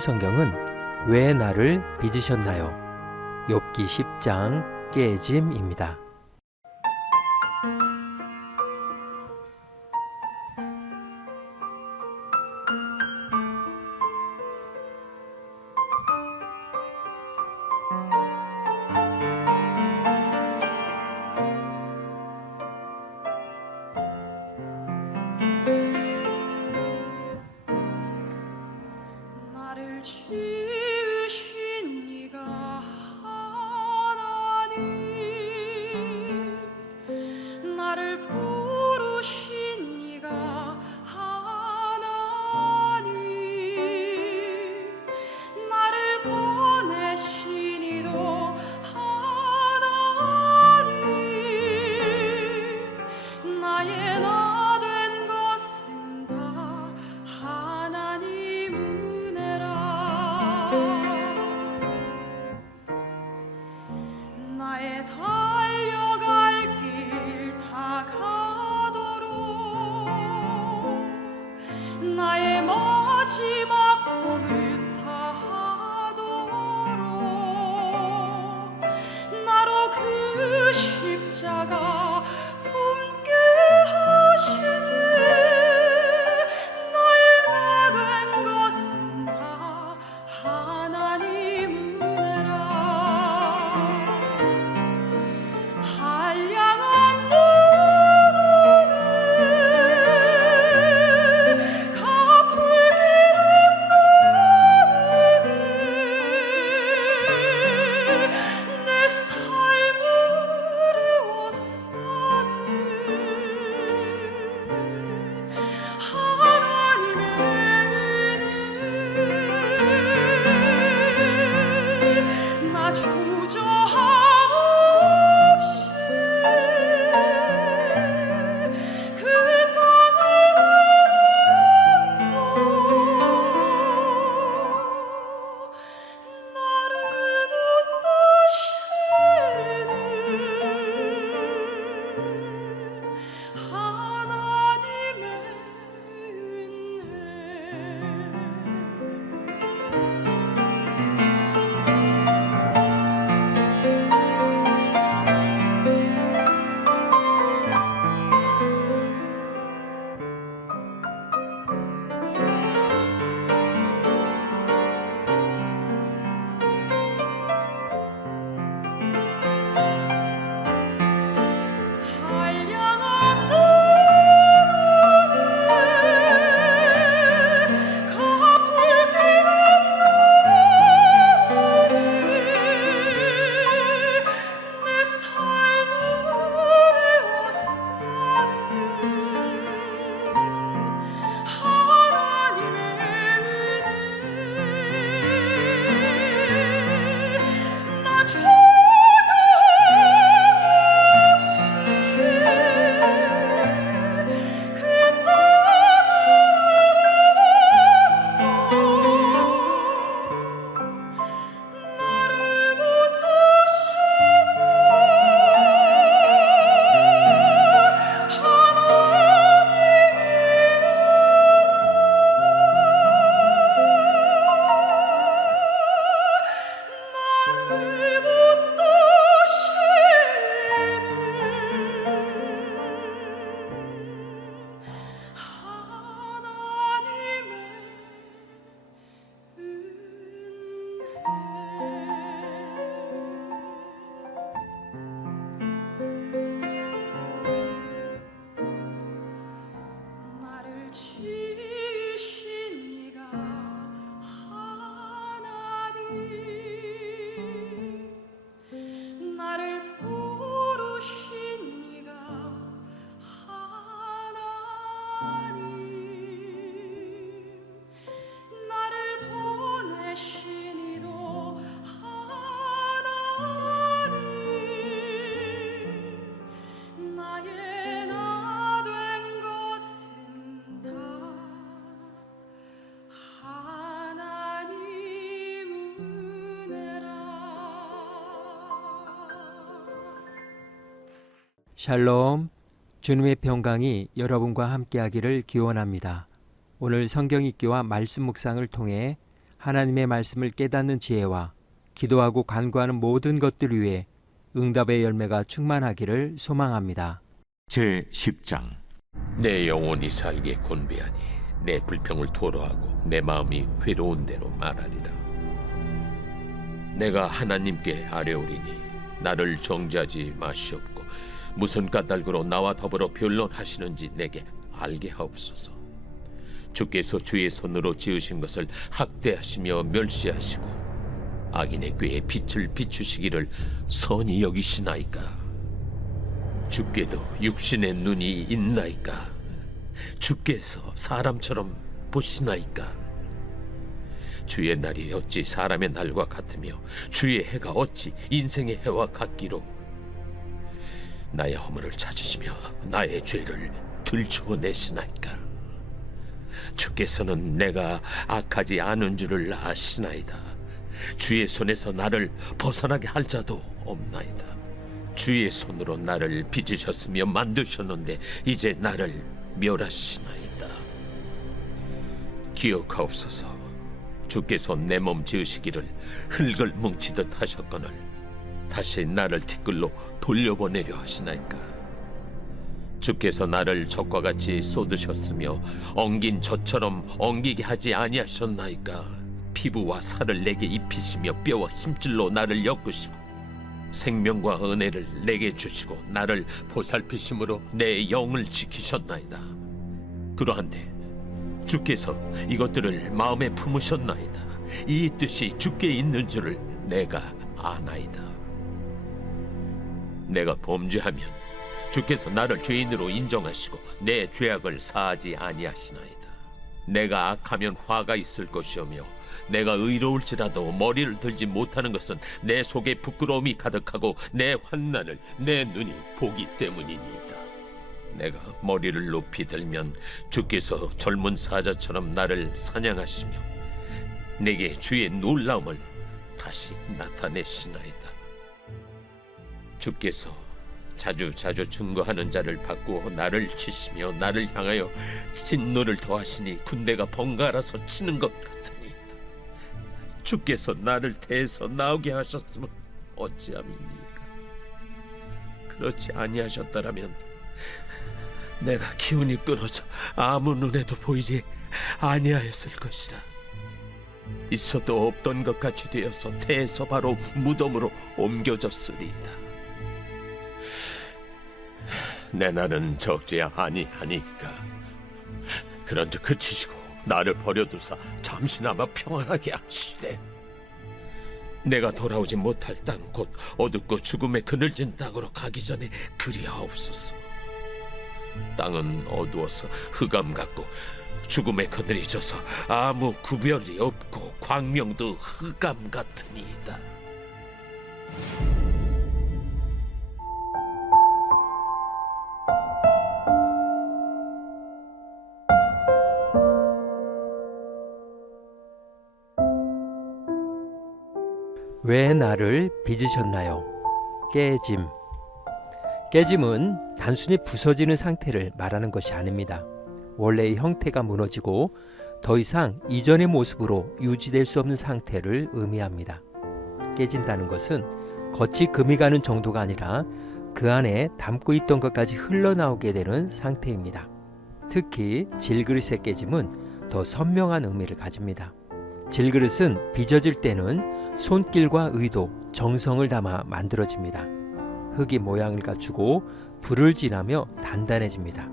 성경은 왜 나를 빚으셨나요? 욥기 10장 깨짐입니다. 나를 지으신 이가 하나님, 나를 부르신 이가 하나님, 나를 보내신 이도 하나님, 나의 나 된 것은 다 하나님 은혜라. 나의 달려갈 길 다 가도록, 나의 마지막 호흡 다 하도록, 나로 그 십자가 품게 하시네. 나의 나 된 것은 다 하나님 은혜라. 한량한 눈물에 갚을 길은 없네. 내 삶을 애워싸는 하나님의 은혜. 나 주저함 없이 그 땅을 밟고 나를 붙드시는 하나님의 한량한 눈물에 갚을 길은 없네. 내 삶을 애워싸는 하나님의 은혜. 나 조작 없이 그 땅을 나를 붙드시는 나를 붙드시는 나를 지으신 이가 하나님, 나를 부르신 이가 하나님, 나를 보내신 이도 하나님, 나의 나 된 것은 다 하나님 은혜라. 샬롬, 주님의 평강이 여러분과 함께하기를 기원합니다. 오늘 성경 읽기와 말씀 묵상을 통해 하나님의 말씀을 깨닫는 지혜와 기도하고 간구하는 모든 것들 위해 응답의 열매가 충만하기를 소망합니다. 제 10장. 내 영혼이 살게 곤배하니 내 불평을 토로하고 내 마음이 회로운 대로 말하리라. 내가 하나님께 아뢰오리니 나를 정죄하지 마시옵고 무슨 까닭으로 나와 더불어 변론하시는지 내게 알게 하옵소서. 주께서 주의 손으로 지으신 것을 학대하시며 멸시하시고 악인의 꾀에 빛을 비추시기를 선히 여기시나이까. 주께도 육신의 눈이 있나이까. 주께서 사람처럼 보시나이까. 주의 날이 어찌 사람의 날과 같으며 주의 해가 어찌 인생의 해와 같기로. 나의 허물을 찾으시며 나의 죄를 들추어내시나이까. 주께서는 내가 악하지 않은 줄을 아시나이다. 주의 손에서 나를 벗어나게 할 자도 없나이다. 주의 손으로 나를 빚으셨으며 만드셨는데 이제 나를 멸하시나이다. 기억하옵소서. 주께서 내 몸 지으시기를 흙을 뭉치듯 하셨거늘 다시 나를 티끌로 돌려보내려 하시나이까. 주께서 나를 젖과 같이 쏟으셨으며 엉긴 젖처럼 엉기게 하지 아니하셨나이까. 피부와 살을 내게 입히시며 뼈와 심줄로 나를 엮으시고 생명과 은혜를 내게 주시고 나를 보살피심으로 내 영을 지키셨나이다. 그러한데 주께서 이것들을 마음에 품으셨나이다. 이 뜻이 주께 있는 줄을 내가 아나이다. 내가 범죄하면 주께서 나를 죄인으로 인정하시고 내 죄악을 사하지 아니하시나이다. 내가 악하면 화가 있을 것이오며 내가 의로울지라도 머리를 들지 못하는 것은 내 속에 부끄러움이 가득하고 내 환난을 내 눈이 보기 때문이니이다. 내가 머리를 높이 들면 주께서 젊은 사자처럼 나를 사냥하시며 내게 주의 놀라움을 다시 나타내시나이다. 주께서 자주 증거하는 자를 바꾸어 나를 치시며 나를 향하여 진노를 더하시니 군대가 번갈아서 치는 것 같으니이다. 주께서 나를 대해서 나오게 하셨으면 어찌함이니까. 그렇지 아니하셨더라면 내가 기운이 끊어져 아무 눈에도 보이지 아니하였을 것이라. 있어도 없던 것 같이 되어서 태에서 바로 무덤으로 옮겨졌으리이다. 내 날은 적지 아니하니까. 그런즉 그치시고 나를 버려두사 잠시나마 평안하게 하시되 내가 돌아오지 못할 땅 곧 어둡고 죽음의 그늘진 땅으로 가기 전에 그리하옵소서. 땅은 어두워서 흑암 같고 죽음의 그늘이 져서 아무 구별이 없고 광명도 흑암 같으니이다. 왜 나를 빚으셨나요? 깨짐. 깨짐은 단순히 부서지는 상태를 말하는 것이 아닙니다. 원래의 형태가 무너지고 더 이상 이전의 모습으로 유지될 수 없는 상태를 의미합니다. 깨진다는 것은 겉이 금이 가는 정도가 아니라 그 안에 담고 있던 것까지 흘러나오게 되는 상태입니다. 특히 질그릇의 깨짐은 더 선명한 의미를 가집니다. 질그릇은 빚어질 때는 손길과 의도, 정성을 담아 만들어집니다. 흙이 모양을 갖추고 불을 지나며 단단해집니다.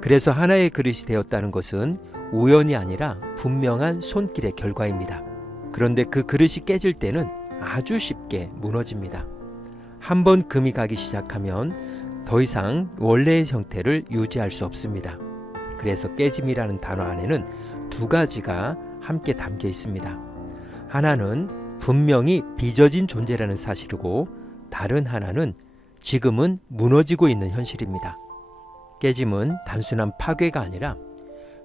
그래서 하나의 그릇이 되었다는 것은 우연이 아니라 분명한 손길의 결과입니다. 그런데 그 그릇이 깨질 때는 아주 쉽게 무너집니다. 한번 금이 가기 시작하면 더 이상 원래의 형태를 유지할 수 없습니다. 그래서 깨짐이라는 단어 안에는 두 가지가 함께 담겨 있습니다. 하나는 분명히 빚어진 존재라는 사실이고 다른 하나는 지금은 무너지고 있는 현실입니다. 깨짐은 단순한 파괴가 아니라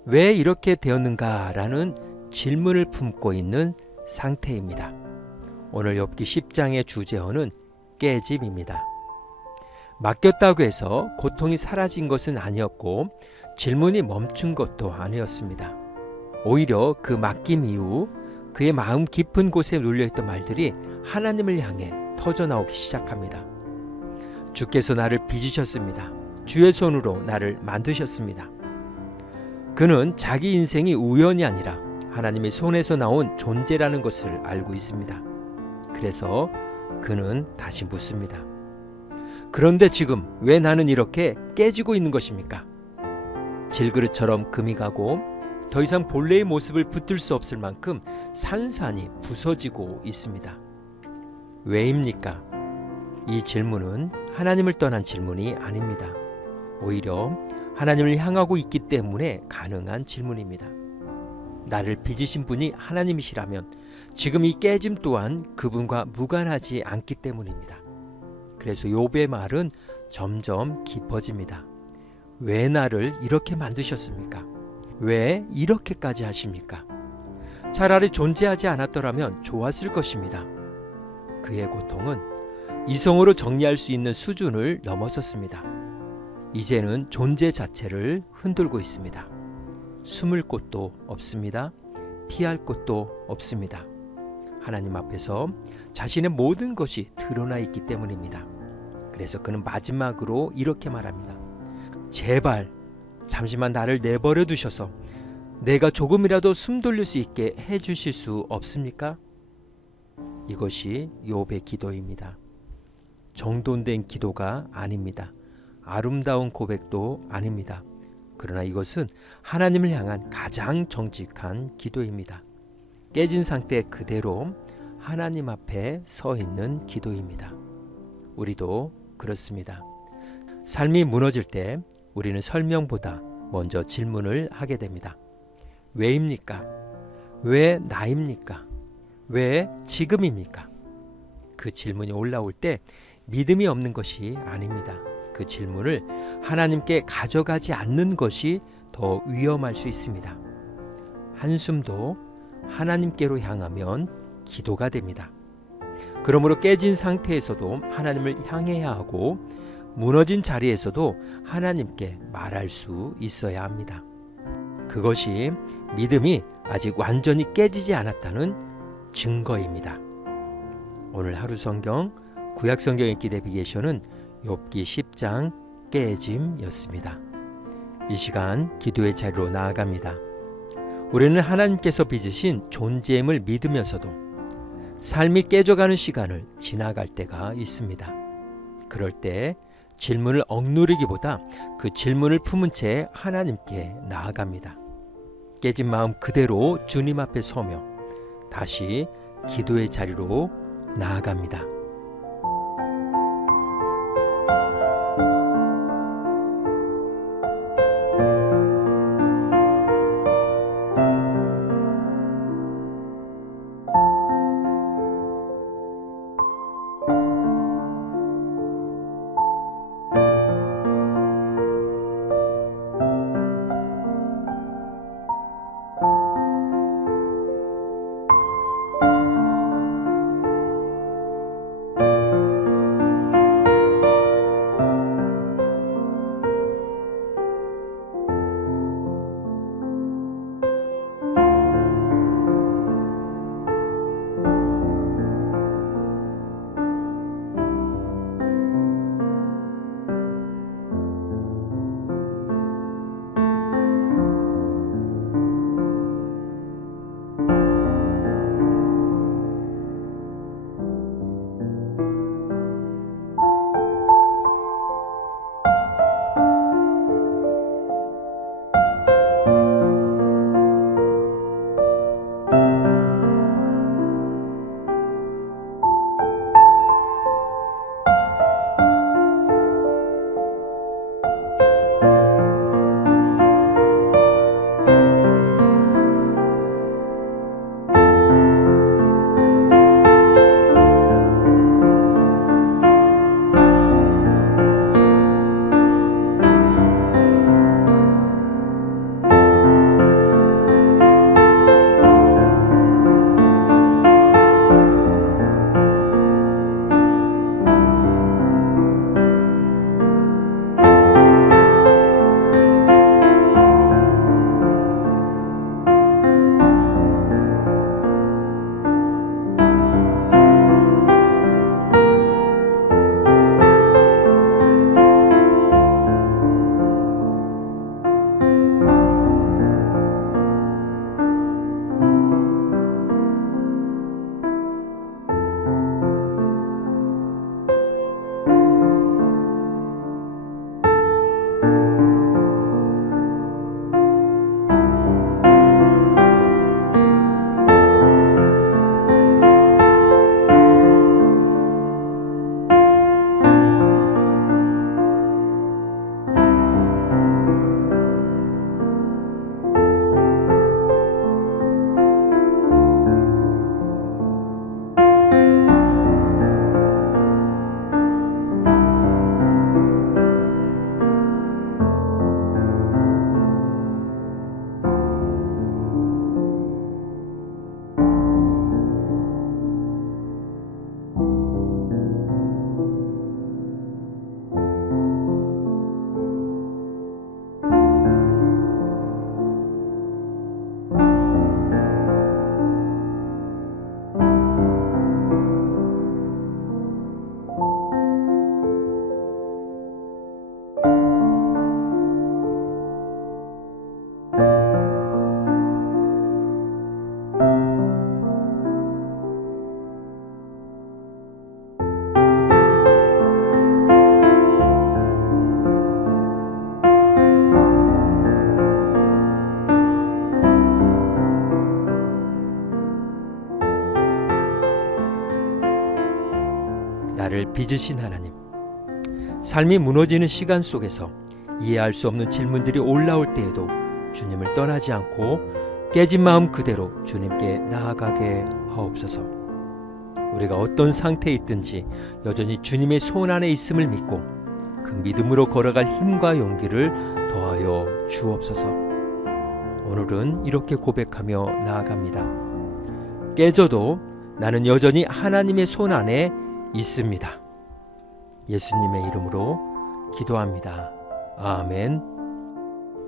왜 이렇게 되었는가라는 질문을 품고 있는 상태입니다. 오늘 욥기 10장의 주제어는 깨짐입니다. 맡겼다고 해서 고통이 사라진 것은 아니었고 질문이 멈춘 것도 아니었습니다. 오히려 그 맡김 이후 그의 마음 깊은 곳에 눌려있던 말들이 하나님을 향해 터져나오기 시작합니다. 주께서 나를 빚으셨습니다. 주의 손으로 나를 만드셨습니다. 그는 자기 인생이 우연이 아니라 하나님의 손에서 나온 존재라는 것을 알고 있습니다. 그래서 그는 다시 묻습니다. 그런데 지금 왜 나는 이렇게 깨지고 있는 것입니까? 질그릇처럼 금이 가고 더 이상 본래의 모습을 붙들 수 없을 만큼 산산이 부서지고 있습니다. 왜입니까? 이 질문은 하나님을 떠난 질문이 아닙니다. 오히려 하나님을 향하고 있기 때문에 가능한 질문입니다. 나를 빚으신 분이 하나님이시라면 지금 이 깨짐 또한 그분과 무관하지 않기 때문입니다. 그래서 욥의 말은 점점 깊어집니다. 왜 나를 이렇게 만드셨습니까? 왜 이렇게까지 하십니까? 차라리 존재하지 않았더라면 좋았을 것입니다. 그의 고통은 이성으로 정리할 수 있는 수준을 넘어섰습니다. 이제는 존재 자체를 흔들고 있습니다. 숨을 곳도 없습니다. 피할 곳도 없습니다. 하나님 앞에서 자신의 모든 것이 드러나 있기 때문입니다. 그래서 그는 마지막으로 이렇게 말합니다. 제발 잠시만 나를 내버려 두셔서 내가 조금이라도 숨 돌릴 수 있게 해주실 수 없습니까? 이것이 욥의 기도입니다. 정돈된 기도가 아닙니다. 아름다운 고백도 아닙니다. 그러나 이것은 하나님을 향한 가장 정직한 기도입니다. 깨진 상태 그대로 하나님 앞에 서 있는 기도입니다. 우리도 그렇습니다. 삶이 무너질 때 우리는 설명보다 먼저 질문을 하게 됩니다. 왜입니까? 왜 나입니까? 왜 지금입니까? 그 질문이 올라올 때 믿음이 없는 것이 아닙니다. 그 질문을 하나님께 가져가지 않는 것이 더 위험할 수 있습니다. 한숨도 하나님께로 향하면 기도가 됩니다. 그러므로 깨진 상태에서도 하나님을 향해야 하고 무너진 자리에서도 하나님께 말할 수 있어야 합니다. 그것이 믿음이 아직 완전히 깨지지 않았다는 증거입니다. 오늘 하루 성경 구약 성경 읽기 내비게이션은 욥기 10장 깨짐이었습니다. 이 시간 기도의 자리로 나아갑니다. 우리는 하나님께서 빚으신 존재임을 믿으면서도 삶이 깨져가는 시간을 지나갈 때가 있습니다. 그럴 때 질문을 억누르기보다 그 질문을 품은 채 하나님께 나아갑니다. 깨진 마음 그대로 주님 앞에 서며 다시 기도의 자리로 나아갑니다. 빚으신 하나님, 삶이 무너지는 시간 속에서 이해할 수 없는 질문들이 올라올 때에도 주님을 떠나지 않고 깨진 마음 그대로 주님께 나아가게 하옵소서. 우리가 어떤 상태에 있든지 여전히 주님의 손 안에 있음을 믿고 그 믿음으로 걸어갈 힘과 용기를 더하여 주옵소서. 오늘은 이렇게 고백하며 나아갑니다. 깨져도 나는 여전히 하나님의 손 안에 있습니다. 예수님의 이름으로 기도합니다. 아멘.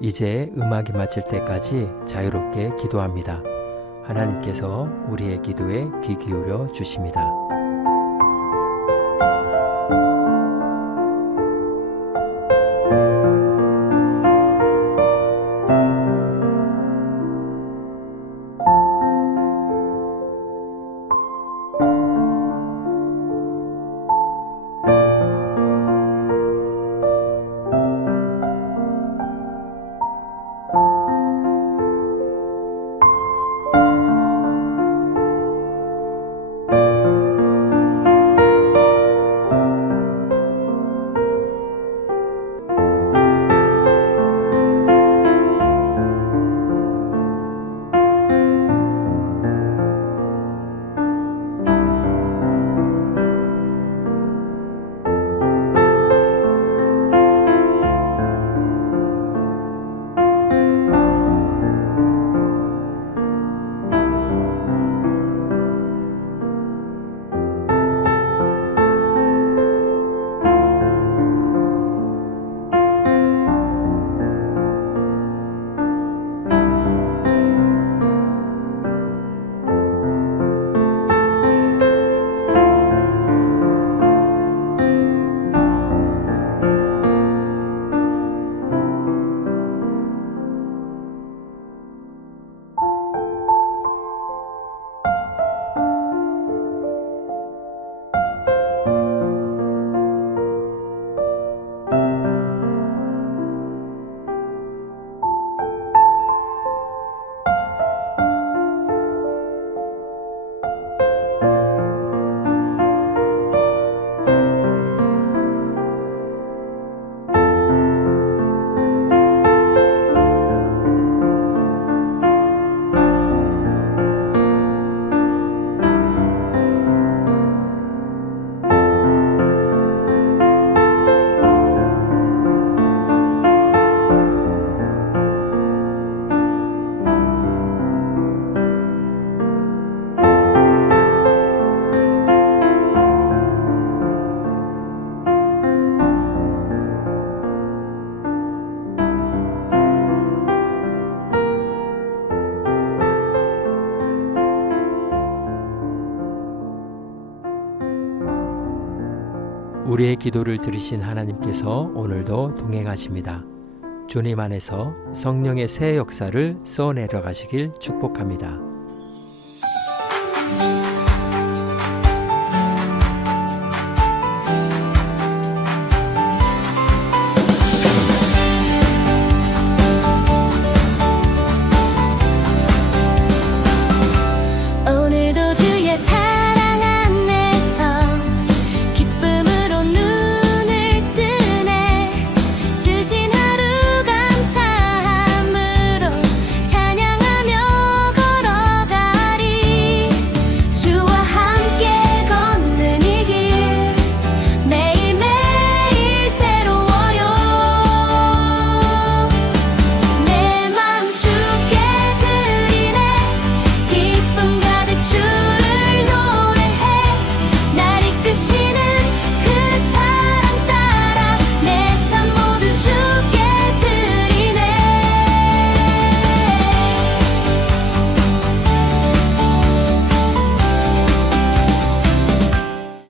이제 음악이 마칠 때까지 자유롭게 기도합니다. 하나님께서 우리의 기도에 귀 기울여 주십니다. 우리의 기도를 들으신 하나님께서 오늘도 동행하십니다. 주님 안에서 성령의 새 역사를 써내려 가시길 축복합니다.